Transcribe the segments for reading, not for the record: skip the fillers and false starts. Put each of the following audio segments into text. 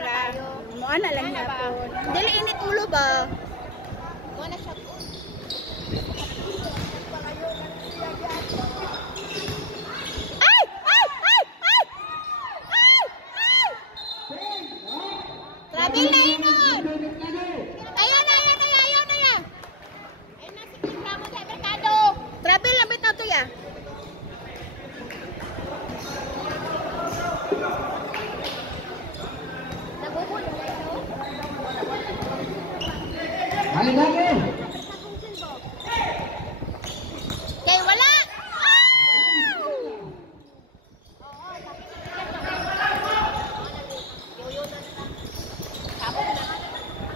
ra. Mo ana lang na po. Dili init ulo ba? Mo na siya. Ay! Ay! Ay! Ay! Ay! Ay! Travel na yun nun! Ayan na, ayan na, ayan na yan! Ayun na, sige, kamo sa merkado. Travel na bitaw to ya. Nagubol na ito. Halinago! Kay wala!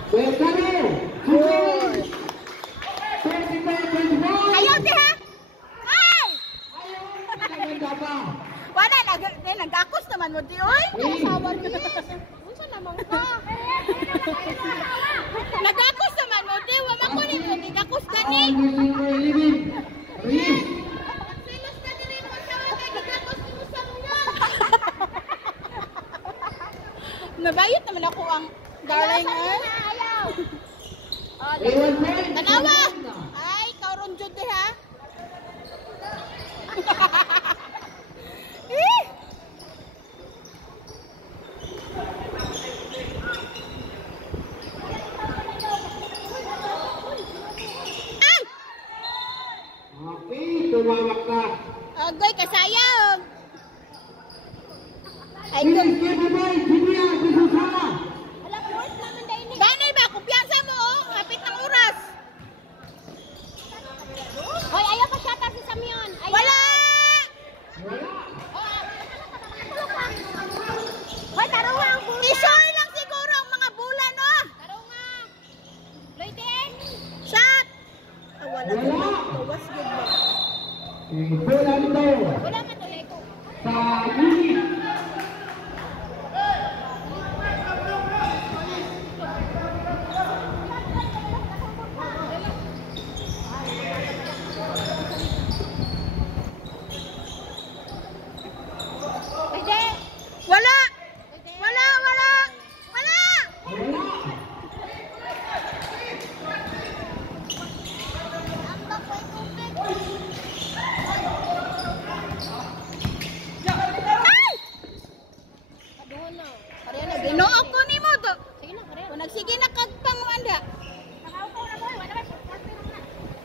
Merkado! Ayaw di ha! Ay! Maganda pa! Wala, nag-akos naman mo di oy! Asawa ni. Unsa naman ka? Nag-akos naman mo di! Wala ko rin, nag-akos ka ni! Silos na din yung asawa kay gigapos mo sa mga. Nabayot naman ako ang darling ay. Ayaw. Tanawa! Ay, kauron dyan di ha! Eh! Ay! Okay, tumawak na. Agoy, kasayang! Ay, Bilis, Kevin, Jimmy, Susana! Alam mo, naman dahil ni. Danay ba? Kumpiyansa mo oh! Kapit ng oras! Hoy, ayaw pa siya si Samyon. Ayaw. Wala! Hoy, tarunga ang puro. Isoy lang siguro ang mga bulan oh! Tarunga. Loiten. Shot! Ah, wala ka ba? Tawas good ba? Bola nito Wala man tuloy ko. sa unit. Pwede. Wala! Wala! Wala! Wala! Wala. Ay! Aduhon na. Pareha na. Binuok ko ni mo to. Sige na, pareho. Kung nagsige na kagpanganda. Nakaupo na boy. Wala ba?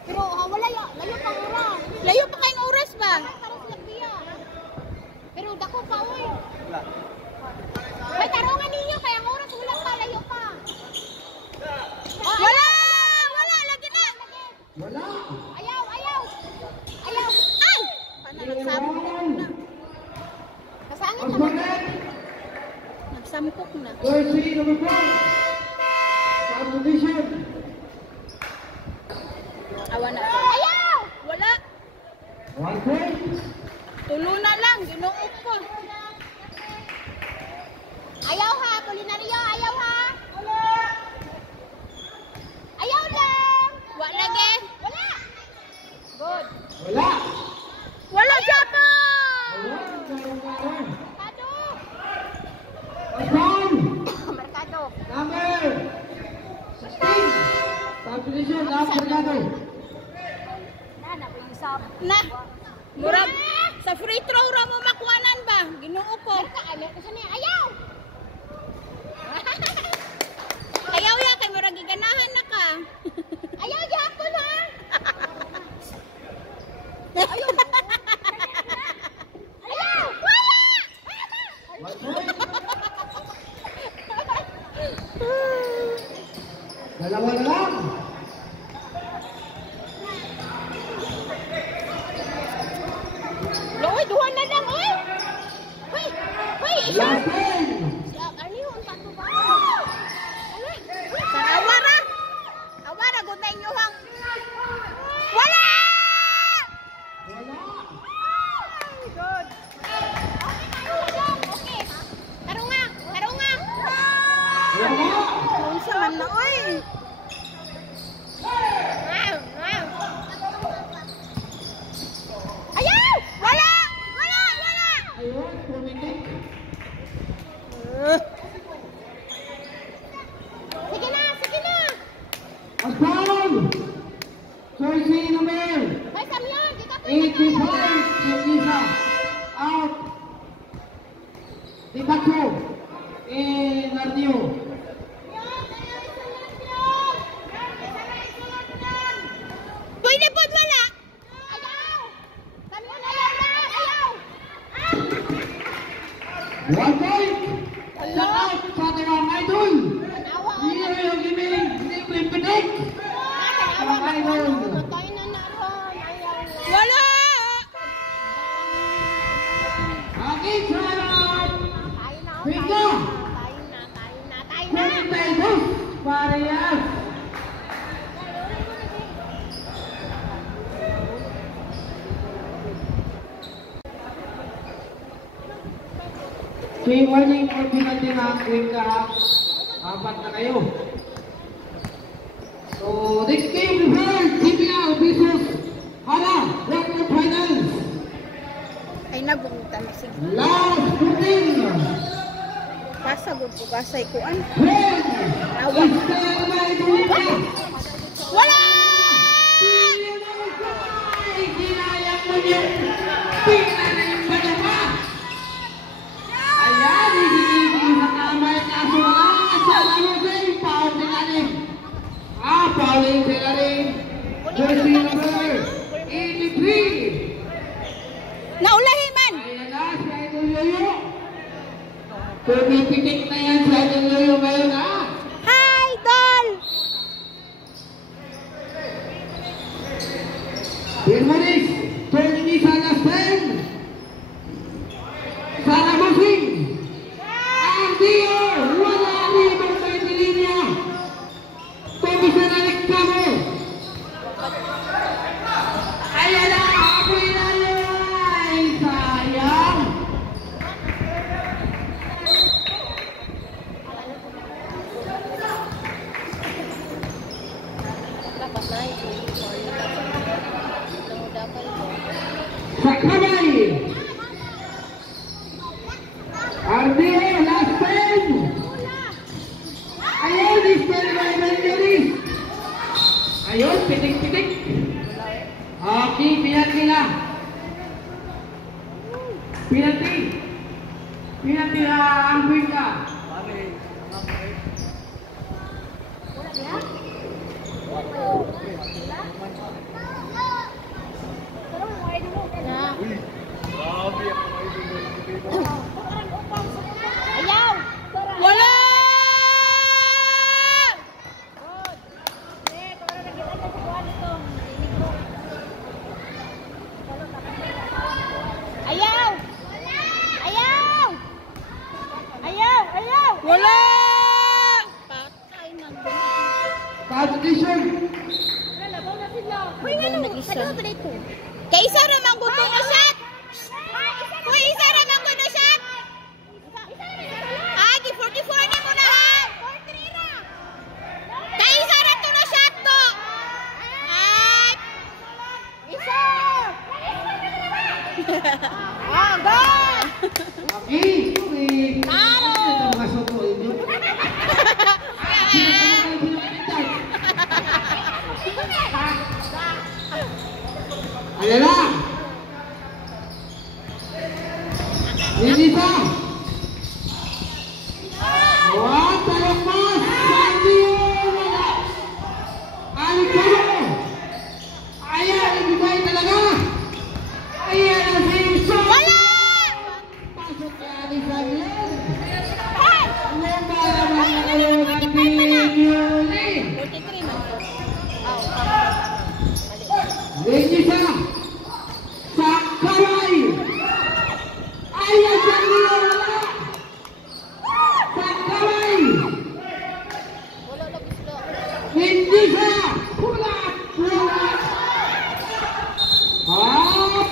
Pero wala ya. Layo pang oras. Layo pa kayong oras ba? Parang sila biya. Pero dako pa oy. Hoy, tarungan ninyo kaya ang oras wala pa, layo pa. Wala! Wala! Lagi na! Wala. Ayaw, ayaw. Ayaw. Ay! Paano nagsampok na? Kasangit na. Osmanet, Nagsampok na. jersey number 4. Subdivision. Awa na. Ayaw. Wala! 1 point. Tulo na lang. Ginuok ko. Ayaw ha, kulinaryo. Ayaw ha. Ayaw lang. Wala lagi. Wala. Good. Wala. Wala siapa! Wala. Karon-karon. Merkado. Osman. Merkado. Number 16. Subdivision of Mercado. Na po yung sub. Na! Murag, sa free throw ra mo makuanan ba? Ginuok ko. Ayaw. Ayaw ya, kay murag giganahan na ka. Ayaw yapon ha. Ayaw. Wala. 1 point. Dalawa na lang. Loy, duha na lang oy. Hoy. Hoy, isa. Last game. Ani hon pa to ba? Alay. Awara! Awara, good na inyuhang. Wala! Wala. Good. Okay. Tarunga, tarunga. Wala. Unsa man na, oy? Ayaw. Wala! Wala! Wala! Ayun, pumitik. Ang foul! Jersey number May samyan, di ka 85, yung isa. Out. Ditacho. Nardio. Pwede po wala. Ayaw! Samyan, ayaw na! Ayaw! 1 point. Shout out sa ating mga idol. Awa, Here yung gimmick. Simple pitik. awa, matay na naroon. Ayaw na. Wala. Aking shout out. Tayo na, Bingo. tayo na. Quintetos. Parehas. So yung warning for penalty na quick ka, apat na kayo. So next game referred, TPL versus Hala, Rock Finals. Ay nagunta na sige. Last shooting. Pasagod ko kasay kuan. Red. Awak. Instead by Dulipa. Wala. Ginayang mo yung pina na yung banyawa. Ayan, isigigil sa kamay kaso na sa lalosing. Foul sila rin. Fouling sila rin. Jersey number 83. Naulahi man. Ayan na, si Idol Yoyo. Pumipitik na yan si Idol Yoyo ngayon ha. Hi, Dol. Birmanis, Tony sa last time. Sarah Musing. Ang Dio, wala rito sa linya. Tobi sa nalikamo. Ayan na, apoy na yun. Sayang. Sa kamay. Ardio, last time. Ayun, ispan by Evangelis. Ayun, pitik-pitik. Okay, pinanti na. Pinanti. Pinanti na ang buwika. Ayaw! Wala. Ayaw! Ayaw! Ayaw! Ayaw! Wala. Patay na. Competition. Uy, ano? Nag-isa. Ano ba dito? Kay isa naman gusto na shot. Uy, isa naman gusto shot. Ay, 44 na mo na ha. Kay isa na to na shot to. Ay. Isa! Ah, goal! Okay, okay. Taro! Ito mga soto, ito. Ayan na! Lilita! Wala! Talong mas! Sandi! Wala! Alik ka mo! Ayan! Ibigay talaga! Ayan ang sisa! Wala. Pasok ka ni Samuel! Ay. Ayan para manalo ng Pinyuli! 43 man to. Lilita! Sa kamay! Ayan siya nila! Wala! Sa kamay! Wala lang gusto. Hindi siya! Pula! Pula! Up!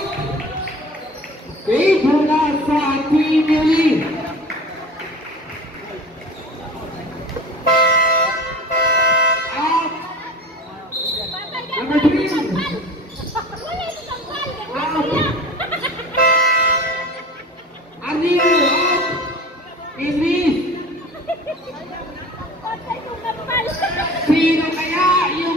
Okay, pula sa Pinyuli! Up! Number 3! Wala ito tangkal! Arnio, up! English! Sino kaya yung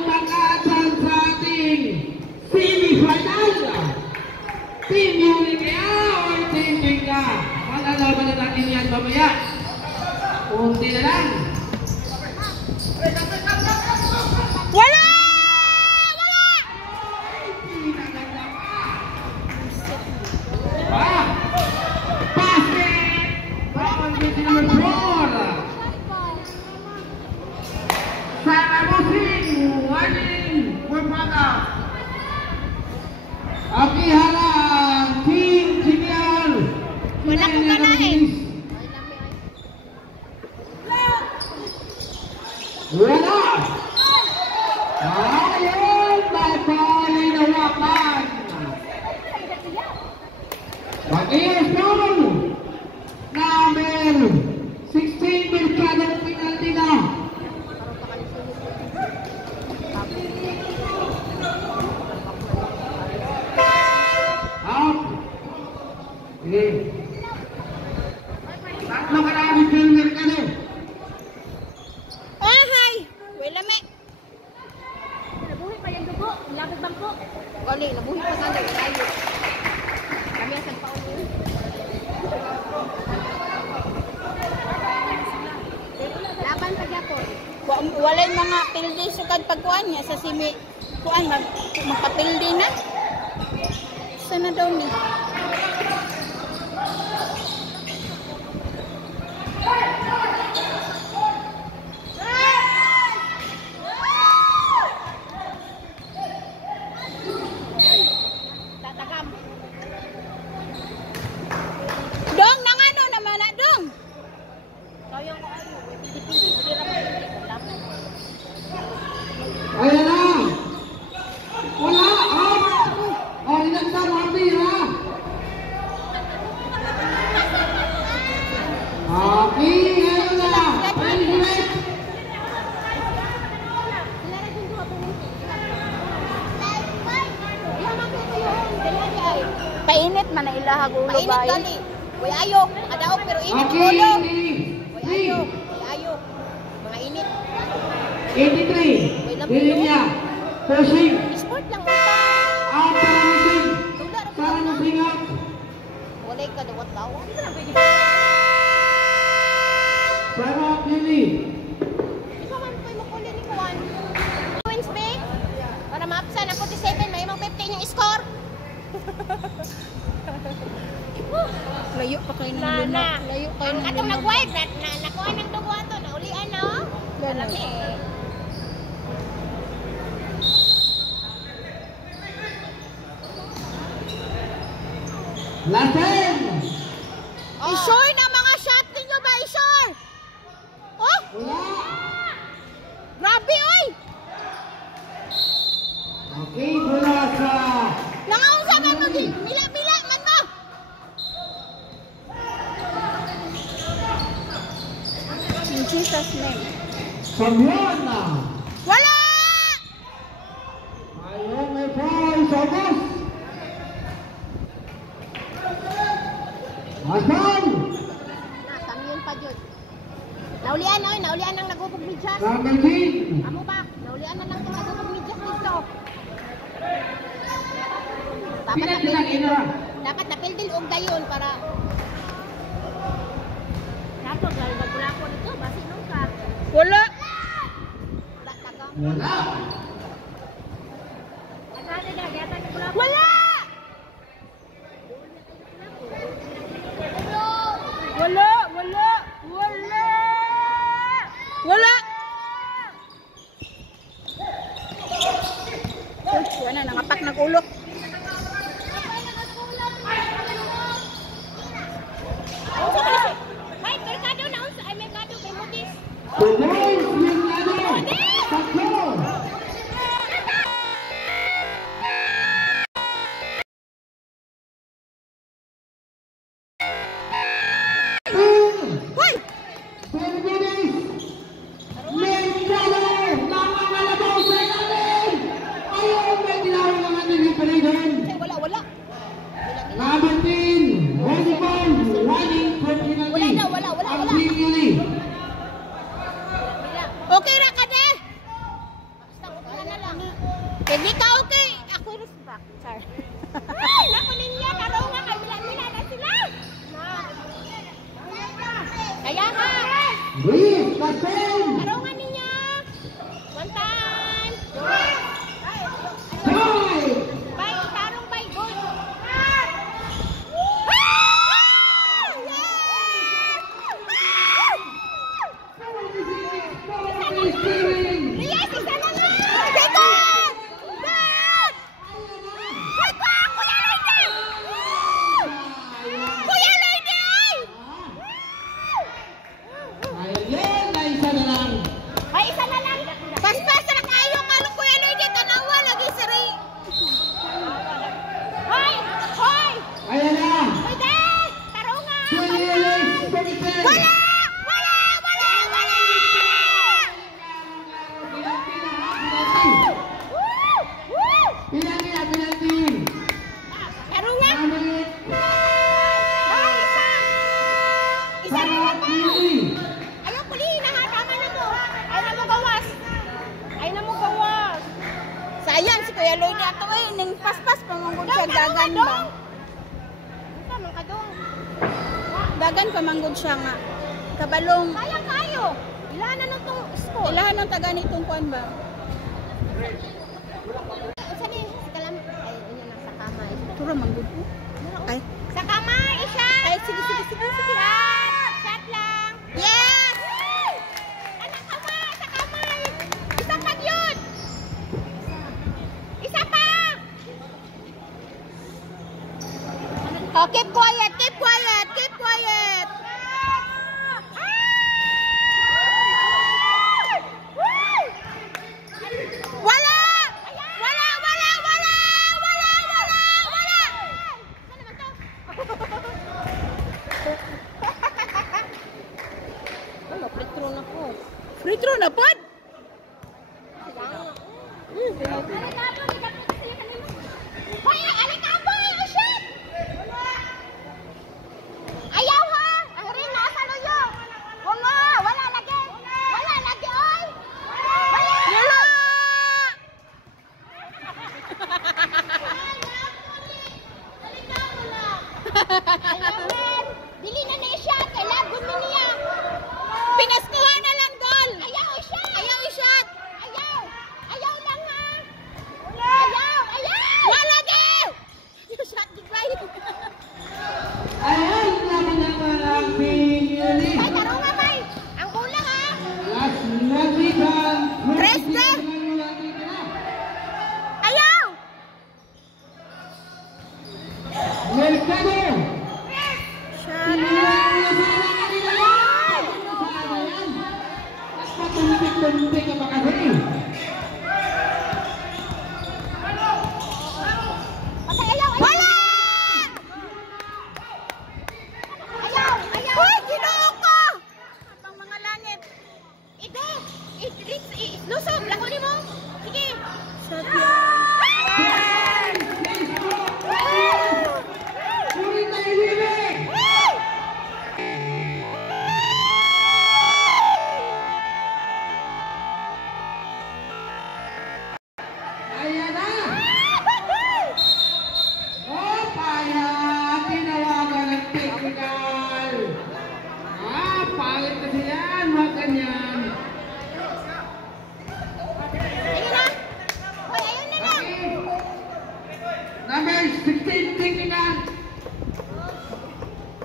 Akihara, Team Junior. Wala ko ganahin. Wala. Ayun, napalinawakan. Mag-iis doon. Number 16, Mercado penalty na. Out. Sige. Tatlo ka na, Mercado. Ahay! Wala me. Nabuhi pa yung dugo. Lapit bangko. Gali, nabuhi pa sana. Tayo. Kami ang sagpaon. Laban pa gyapon. Walay mga pildi sukad pagkuan niya sa simi. Kuan magpapildi na. Sana daw ni. Tatagam. Dong, nangano naman na dong. Kaya ko ayo. Pili-pili. Dira pa yung laban. Ayan na! Wala! Out! O, inagdang happy, ha? Happy! Ayan na! Pag-ilit! Sila rin yung dugo. Yaman ko ito yun. Dala di ay. Painit man na ilahag ulo Mainit ba? gali. Uy ayo. Adaog pero init Happy! ulo. Uy ayo. Uy ayo. Mga init. 83! Dilinya! Pushing! Sport lang uta. Out! Paramusing! Tula ra Paramusing out! walay ka dawat daw. Sarap, Lily! Ikaw man ko'y makulin ni Juan. Wednesday, para maapsan ang 47, may mga 15 yung score. Layo pa kayo ng luna. Layo kayo Ang ng atong luna. nag-wipe, nakuha ng dugo ato, naulian na oh. Ganun. Alam eh. Lasen! I-sure na mga shot ninyo ba? I-sure! Oh! Wala! Grabe, oy! Okay, mula sa... Nangaunsa man mo, mila-mila man mo! In Jesus' name. Samuana! Wala! Ayun, may foul sa bus! Asal! Kami yun pa dyan. Naulian na, naulian ang nagupog medyas. Number 10! Amo ba? Naulian na lang itong nagupog medyas dito. Pinagkilagin na! Dapat napildil og dayon para nato dahil nagula ko dito basi nung ka. Wala! Wala tagang. Wala! Ano na gyatan ni pula. Wala! Wala! Wala! Wala! Wala! Uy, wala na, nangapak nag-ulok. May merkado na unsa ay merkado kay Modis. Tuloy! Milano! Tatlo! Hoy! Pilipinis! Mercado! Nakakalabaw sa ilalim! Ayun, may ginawa ng delivery. Ay wala wala. Number 10, volleyball, running from penalty. Wala daw, wala. Ang Lily. Okay ra ka de? Basta ko na lang. Hindi ka okay. Ako respect. Char. Ay, nako ninyo taro nga kay bila na sila. Kaya ha. Breathe, Castel. Taro nga ninyo. One time. Five. Bye, tarong bye good. Steering. Yes, isa na nga. Dito! Kuya Lloyd ato ning paspas pamanggod siya dagan ba. Unsa man ka dong? Dagan pamanggod siya nga. Kabalong. Kaya kayo. Ilahan na nung school. Ilahan ng taga nitong kuan ba? Unsa ni kalam ay inyo nang sa kamay. Tura manggod ko. Ay. Sa kamay isa. Ay sige. Shot lang. Yes! Anak kamay sa kamay. Isa pa yun. Isa pa. Oh, keep quiet. Wala! Ano, pretro na po. Free throw na pod? Hoy, alin ka boy! Oh, shit! Ayaw ha! Ang rin nasa luyo! Bungo! Wala lagi! Wala lagi, oy! Wala! Alamin! Dili na niya siya! Kailangan mo niya! Pinaskuha na lang goal! Ayaw i-shot! Ayaw i-shot! Ayaw! Ayaw lang ha! Ayaw! Wala daw! You shot the guy. Ayan naman naman ang pinili. Ay, tarong nga bay! Ang kulang ha! Last nagitan. Presta! Ayaw! Mercado. Shot. Patumpik-tumpik ka pa kasi. Okay, ayaw! Wala! Ayaw! Ayaw! Uy, ginoo ko! Pang mga langit. Ito! Lusog! Lakunin mo! Sige! Shot yan. Sulit na ibibig. Ayan na. Kaya tinawagan ng technical. Pangit kasi yan. Huwag ganyan. Ayun na! Hoy, ayun na lang! Number 16 technical.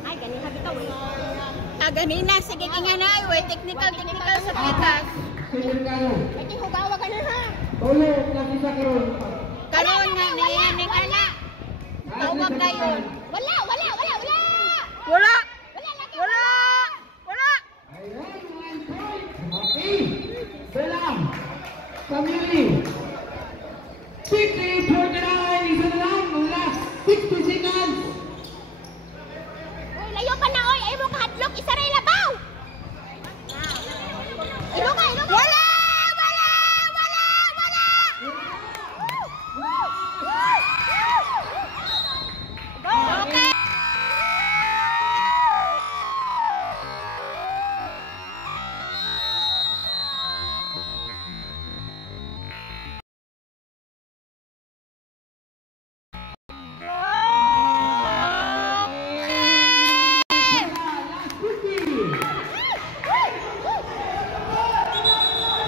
Ay, ganun habi ka. Ganina, sige nga na. Uy, technical sa pitas. Technical. Ay, hugawa ka na ha! Ulo, kasi sa karoon. Karoon nga niya, ning ana. Tawag na yun. Wala! Wala! Wala lagi! Wala! Ayan, 1 point. Okay. Salam. Family. 60-49. Isa na lang. Last 60 seconds. Uy, layo ka na, oy! Ay mo kahatlok! Isa rin labaw! Ilo ka! Wala! Okay! Last 50.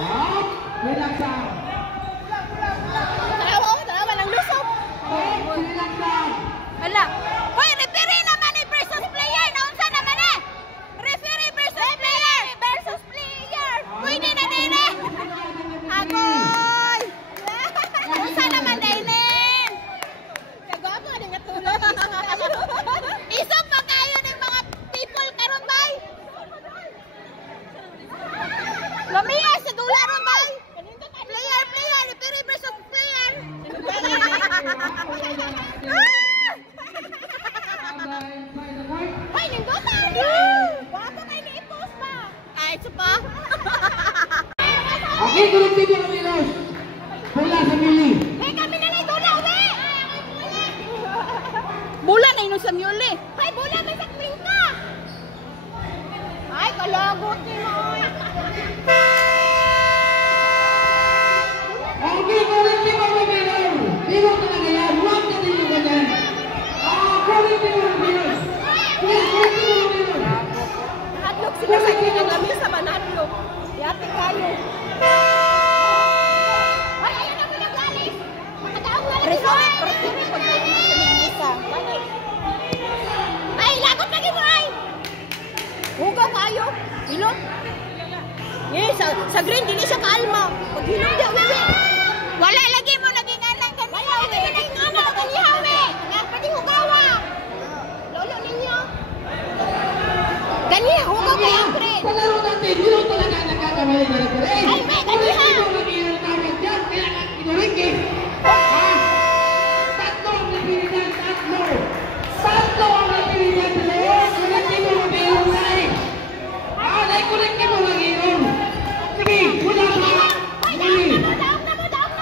Up. Relaxan. Tarawa lang lusog. Relaxan. Wala. Hoy, referee naman ni versus player. Naunsa naman eh. Referee versus player. Pwede na din eh. Agoy. Unsa naman din eh. Kagwapo ka din katulog! Isog pa kayo ng mga people karon bay. Lumiya sa dula ron bay. Player, referee versus player. Hoy, nindota! Wapo kayo ni i-post pa! Ay, ito pa. Okay, kolektibo kami, Ros. Pula sa mili. Hey, kami na lang doon na uwi! Bula na inon sa mule. Hay, bula may sa kwinta! Ay, kalagot ni mo! Okay, kolektibo kami, Ros. sa green, dili siya kalma. Pag hinom di, uwi. Wala lagi mo naging anak ka Wala ka na yung anak, ganihaw eh. Pwede hugawa. Lolo ninyo. Ganihaw, hugaw kayo, Fred. Palaro natin, hindi lang talaga nagkakamali na rin. Ay, may ganihaw. Ito lagi yung tawag dyan, kaya nga kinurik eh. Ha? Tatlo ang napilitan, tatlo. Tatlo ang napilitan sa loob. Kulikin mo mag-iyon na eh. Ay, kulikin mo mag-iyon. Sige, mula pa. Hoy, daog na mo. Daog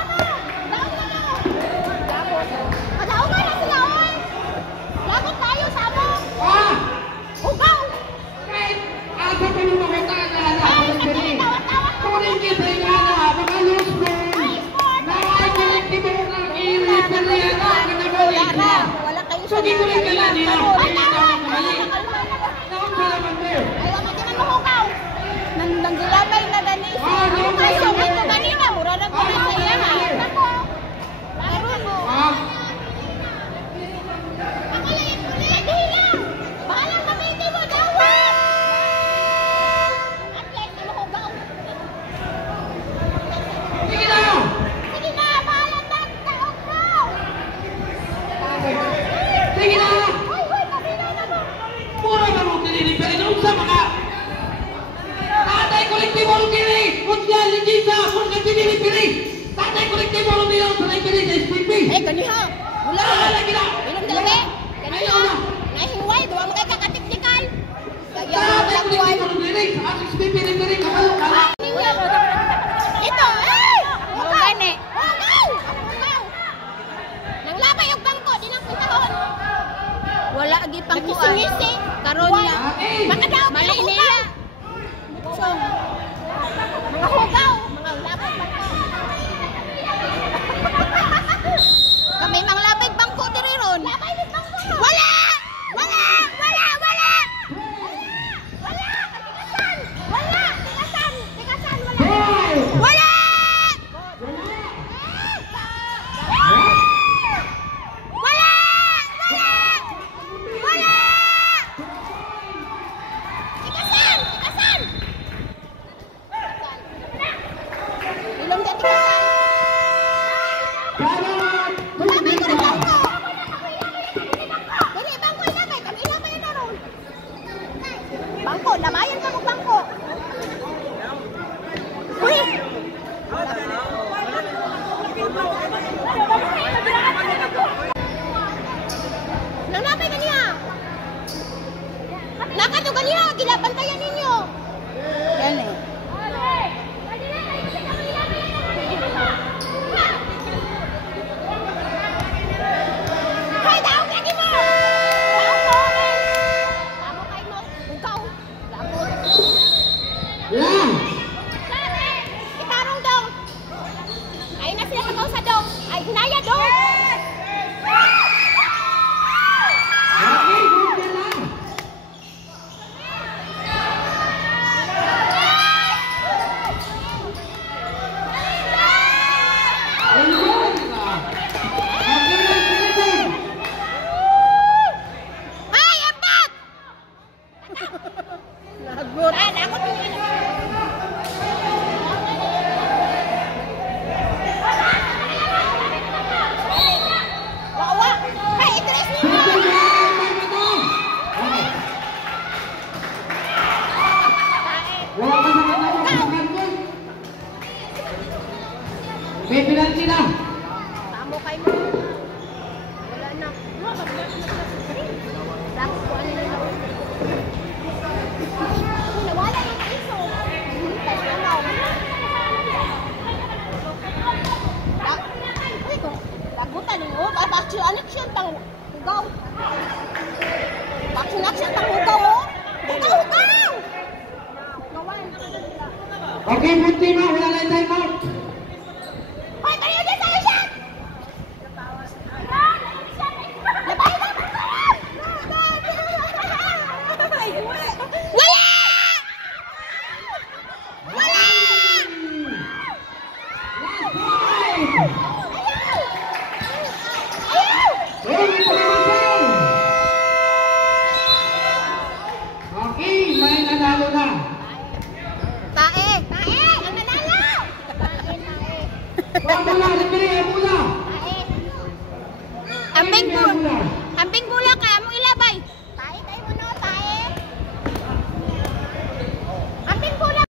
na sila, oy. Lagot tayo sa mo. Ah! Hugaw. Kahit asa pa yung mga talaan na Ay, ako sige, tawat-tawat mo. kulikin sa ingana, mga loose ball. Nakay kulikin mo ng iris na riyan na kanabalik na. Wala kayo sa Sige, kulikin lang niyo. Ay, tawat. Naon sa laman mo. Ay, wag ka mo hugaw. Nanggilamay na gani. Ano kayo? Ito kanina, mura na ko sa iya ha. Ako. Karon mo. Ah! Ako lang yung pulit. Hilang. Bahalang kamiti mo, dawat. At least, mo hugaw. Sige na! Sige na, bahalang taog mo. Sige na! Hoy, kabila na mo. Mura ba mo tinilipin doon sa mga tatay kolektibo ng kiri! Kutsya, ligisa, kung ka tinilipin! Tatay kolektibo ng nilaw sa naipin sa SPP! Eh, ganiha. Wala. Lagi na! Inom dalawe. Ganiha. Nahingway, duwa mo kay kakatiktikal. Kaya mo Tatay lang kolektibo ng kiri! Sa SPP ng kiri, kabalo ka na! Ito, eh! Mo gani. Hugaw! Hugaw! Nang labay yung bangko, di nang puntahon. Wala agi pang kuan. Nagkisingisi. Karon Huwag. niya. Eh! Mga daw, Mali mga nila. hugaw. Mga hugaw. Mga labay bangko. Kami mga labig bangko diri ron. Labay ni bangko. Wala! Wala! Wala! Wala! Wala! Tigasan! Wala! Tigasan! Tigasan! Wala! Hoy! Wala! Wala! Wala! Wala! Tigasan! Tigasan! Ilong dyan, tigasan! Karat! Labay ko ng bangko! Dali, bangko ilabay. Kami ilabay na ron. Bangko, lamayan ka mo bangko. Uy! Nanapay ka niya! Nakato ka niya! Gilabantayan ninyo! Yan eh. Hoy, daog lagi mo! Daog mo! Tamo kayo mo! Hugaw! Labot! Lang! Itarong dong! Ayun na sila sa sa dong! Ay, hinaya dong! Okay, good ka lang! Ayun ka! Okay, Pilipin! Ay, apat! Lagot. Ah, lagot ninyo! Wawa! Hey, iteres ninyo! Wala ka sa kanya, kasakan mo. May penalty na. Tamo kayo mo! Wala na! Tapos ko ano na lang. Nawala yung iso! Hintay na lang. Uy, kung lagutan ninyo, action tang hugaw. Action tang hugaw, oh! Hugaw! Nawan. Okay, punti mo. Wala na yung time out. Hoy, kayo din sa'yo siya! Labay ka! Wala! Wala! Okay, may nanalo na. Tae! Tae! Mula, referee, mula. Ae. Ambing bula kaya mo ilabay.